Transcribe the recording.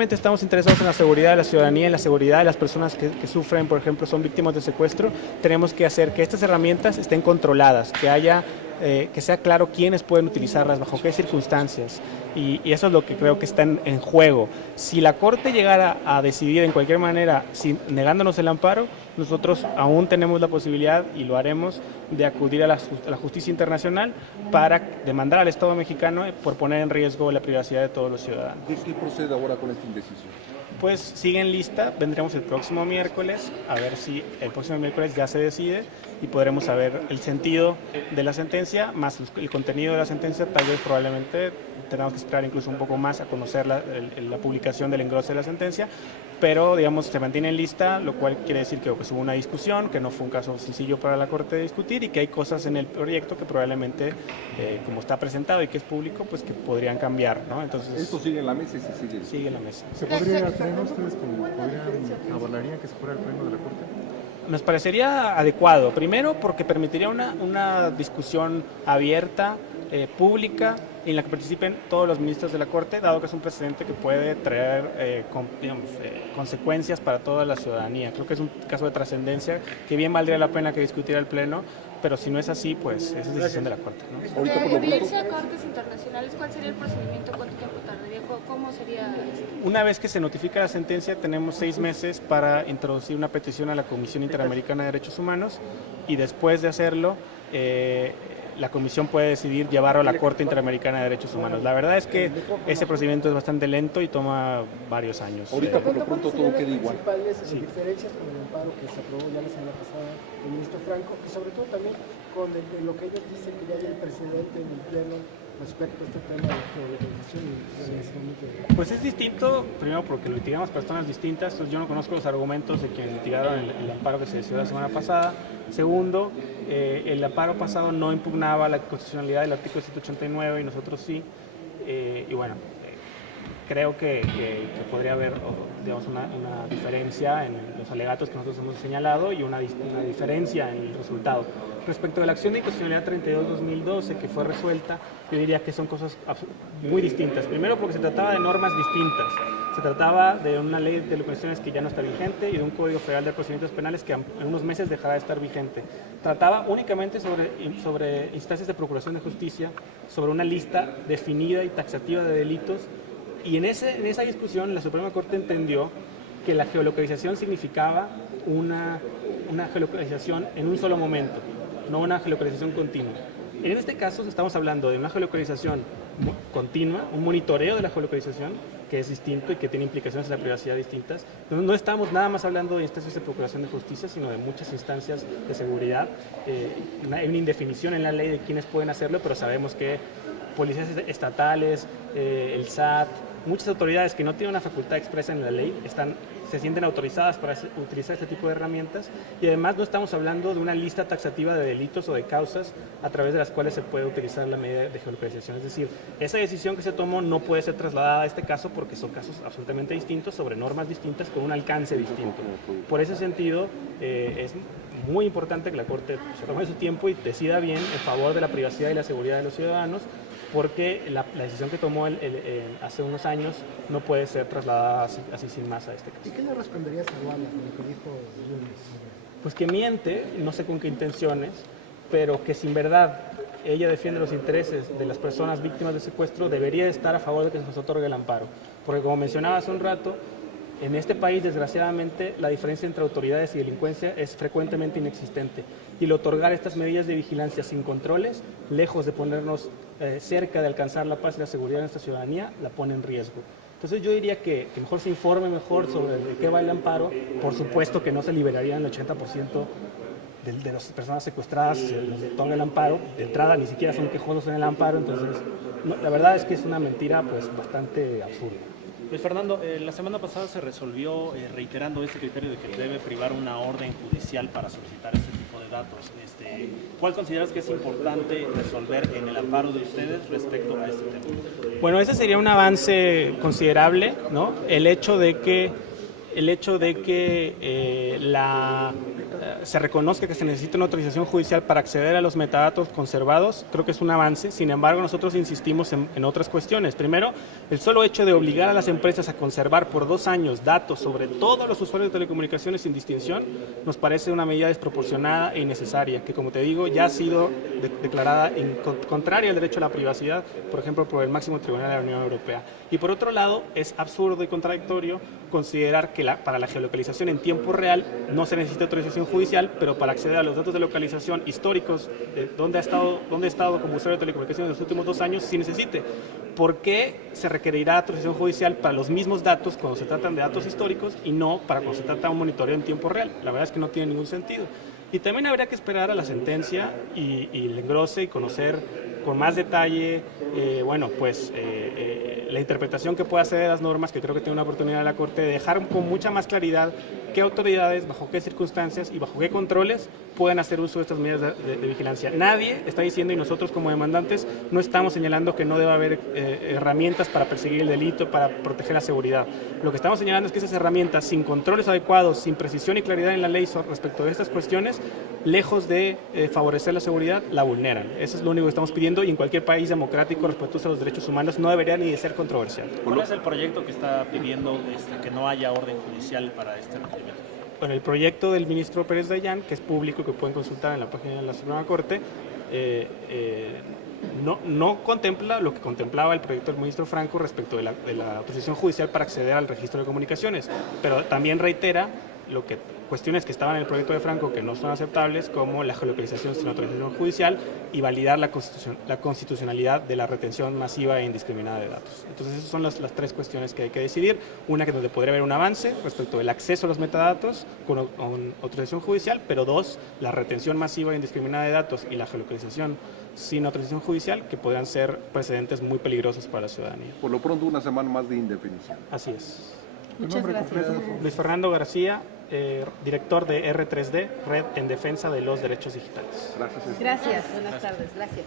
Estamos interesados en la seguridad de la ciudadanía, en la seguridad de las personas que sufren, por ejemplo, son víctimas de secuestro. Tenemos que hacer que estas herramientas estén controladas, que sea claro quiénes pueden utilizarlas, bajo qué circunstancias. Y eso es lo que creo que está en juego. Si la Corte llegara a decidir en cualquier manera, negándonos el amparo, nosotros aún tenemos la posibilidad, y lo haremos, de acudir a la justicia internacional para demandar al Estado mexicano por poner en riesgo la privacidad de todos los ciudadanos. ¿Qué procede ahora con esta indecisión? Pues sigue en lista, vendremos el próximo miércoles, a ver si el próximo miércoles ya se decide y podremos saber el sentido de la sentencia, más el contenido de la sentencia. Tal vez probablemente tengamos que esperar incluso un poco más a conocer la publicación del engrose de la sentencia, pero digamos se mantiene en lista, lo cual quiere decir que hubo una discusión, que no fue un caso sencillo para la Corte de discutir y que hay cosas en el proyecto que probablemente, como está presentado y que es público, pues que podrían cambiar, ¿no? Entonces, esto sigue en la mesa y se sigue. Sigue en la mesa. ¿Se podría ir al pleno? ¿Ustedes avalarían que se fuera al pleno de la Corte? Nos parecería adecuado, primero porque permitiría una discusión abierta, pública, en la que participen todos los ministros de la Corte, dado que es un precedente que puede traer consecuencias para toda la ciudadanía. Creo que es un caso de trascendencia que bien valdría la pena que discutiera el Pleno, pero si no es así, pues esa es decisión de la Corte, ¿no? De irse a cortes internacionales, ¿cuál sería el procedimiento? ¿Cuánto tiempo tardaría? ¿Cómo sería esto? Una vez que se notifica la sentencia, tenemos 6 meses para introducir una petición a la Comisión Interamericana de Derechos Humanos y después de hacerlo, la Comisión puede decidir llevarlo a la Corte Interamericana de Derechos Humanos. La verdad es que ese procedimiento es bastante lento y toma varios años. Ahorita por lo pronto todo queda igual. Sí. Diferencias con el amparo que se aprobó ya la semana pasada el ministro Franco y sobre todo también con lo que ellos dicen que ya hay el precedente en el Pleno respecto a este tema de geolocalización y Pues es distinto, primero porque lo litigamos personas distintas, entonces yo no conozco los argumentos de quienes litigaron el amparo que se decidió la semana pasada. Segundo, el amparo pasado no impugnaba la constitucionalidad del artículo 189 y nosotros sí, y bueno, creo que podría haber, digamos, una diferencia en los alegatos que nosotros hemos señalado y una diferencia en el resultado. Respecto de la acción de inconstitucionalidad 32-2012 que fue resuelta, yo diría que son cosas muy distintas. Primero porque se trataba de normas distintas. Se trataba de una ley de telecomunicaciones que ya no está vigente y de un Código Federal de Procedimientos Penales que en unos meses dejará de estar vigente. Trataba únicamente sobre instancias de procuración de justicia, sobre una lista definida y taxativa de delitos. Y en esa discusión la Suprema Corte entendió que la geolocalización significaba una geolocalización en un solo momento, no una geolocalización continua. En este caso estamos hablando de una geolocalización continua, un monitoreo de la geolocalización que es distinto y que tiene implicaciones en la privacidad distintas. No estamos nada más hablando de instancias de procuración de justicia, sino de muchas instancias de seguridad. Hay una indefinición en la ley de quiénes pueden hacerlo, pero sabemos que policías estatales, el SAT, muchas autoridades que no tienen una facultad expresa en la ley se sienten autorizadas para utilizar este tipo de herramientas y además no estamos hablando de una lista taxativa de delitos o de causas a través de las cuales se puede utilizar la medida de geolocalización. Es decir, esa decisión que se tomó no puede ser trasladada a este caso porque son casos absolutamente distintos sobre normas distintas con un alcance distinto. Por ese sentido, es muy importante que la Corte se tome su tiempo y decida bien en favor de la privacidad y la seguridad de los ciudadanos, porque la decisión que tomó hace unos años no puede ser trasladada así sin más a este caso. ¿Y qué le responderías a Wanda con lo que dijo Yunes? Pues que miente, no sé con qué intenciones, pero que si en verdad ella defiende los intereses de las personas víctimas de secuestro, debería estar a favor de que se nos otorgue el amparo. Porque como mencionaba hace un rato, en este país, desgraciadamente, la diferencia entre autoridades y delincuencia es frecuentemente inexistente. Y el otorgar estas medidas de vigilancia sin controles, lejos de ponernos cerca de alcanzar la paz y la seguridad de nuestra ciudadanía, la pone en riesgo. Entonces yo diría que mejor se informe mejor sobre de qué va el amparo. Por supuesto que no se liberarían el 80% de las personas secuestradas si se les otorga el amparo. De entrada ni siquiera son quejosos en el amparo, entonces la verdad es que es una mentira pues bastante absurda. Luis Fernando, la semana pasada se resolvió reiterando este criterio de que debe privar una orden judicial para solicitar este tipo de datos. ¿Cuál consideras que es importante resolver en el amparo de ustedes respecto a este tema? Bueno, ese sería un avance considerable, ¿no? El hecho de que se reconozca que se necesita una autorización judicial para acceder a los metadatos conservados, creo que es un avance. Sin embargo, nosotros insistimos en otras cuestiones. Primero, el solo hecho de obligar a las empresas a conservar por 2 años datos sobre todos los usuarios de telecomunicaciones sin distinción nos parece una medida desproporcionada e innecesaria, que como te digo, ya ha sido declarada contraria al derecho a la privacidad, por ejemplo, por el máximo tribunal de la Unión Europea. Y por otro lado, es absurdo y contradictorio considerar que para la geolocalización en tiempo real no se necesita autorización judicial, pero para acceder a los datos de localización históricos de dónde ha estado como usuario de telecomunicaciones en los últimos 2 años, sí necesite. ¿Por qué se requerirá autorización judicial para los mismos datos cuando se tratan de datos históricos y no para cuando se trata de un monitoreo en tiempo real? La verdad es que no tiene ningún sentido. Y también habría que esperar a la sentencia y el engrose y conocer con más detalle, la interpretación que pueda hacer de las normas, que creo que tiene una oportunidad la Corte de dejar con mucha más claridad qué autoridades, bajo qué circunstancias y bajo qué controles pueden hacer uso de estas medidas de vigilancia. Nadie está diciendo, y nosotros como demandantes no estamos señalando que no deba haber herramientas para perseguir el delito, para proteger la seguridad. Lo que estamos señalando es que esas herramientas, sin controles adecuados, sin precisión y claridad en la ley respecto de estas cuestiones, lejos de favorecer la seguridad, la vulneran. Eso es lo único que estamos pidiendo, y en cualquier país democrático respetuoso de los derechos humanos no debería ni de ser controversial. ¿Cuál es el proyecto que está pidiendo que no haya orden judicial para este requerimiento? Bueno, el proyecto del ministro Pérez Dayán, que es público, que pueden consultar en la página de la Suprema Corte, no contempla lo que contemplaba el proyecto del ministro Franco respecto de la autorización judicial para acceder al registro de comunicaciones, pero también reitera cuestiones que estaban en el proyecto de Franco que no son aceptables, como la geolocalización sin autorización judicial y validar la constitucionalidad de la retención masiva e indiscriminada de datos. Entonces esas son las 3 cuestiones que hay que decidir. Una, que donde podría haber un avance respecto del acceso a los metadatos con autorización judicial, pero 2, la retención masiva e indiscriminada de datos y la geolocalización sin autorización judicial, que podrían ser precedentes muy peligrosos para la ciudadanía. Por lo pronto, una semana más de indefinición. Así es. Muchas gracias. Luis Fernando García, director de R3D, Red en Defensa de los Derechos Digitales. Gracias. Gracias, buenas tardes, gracias.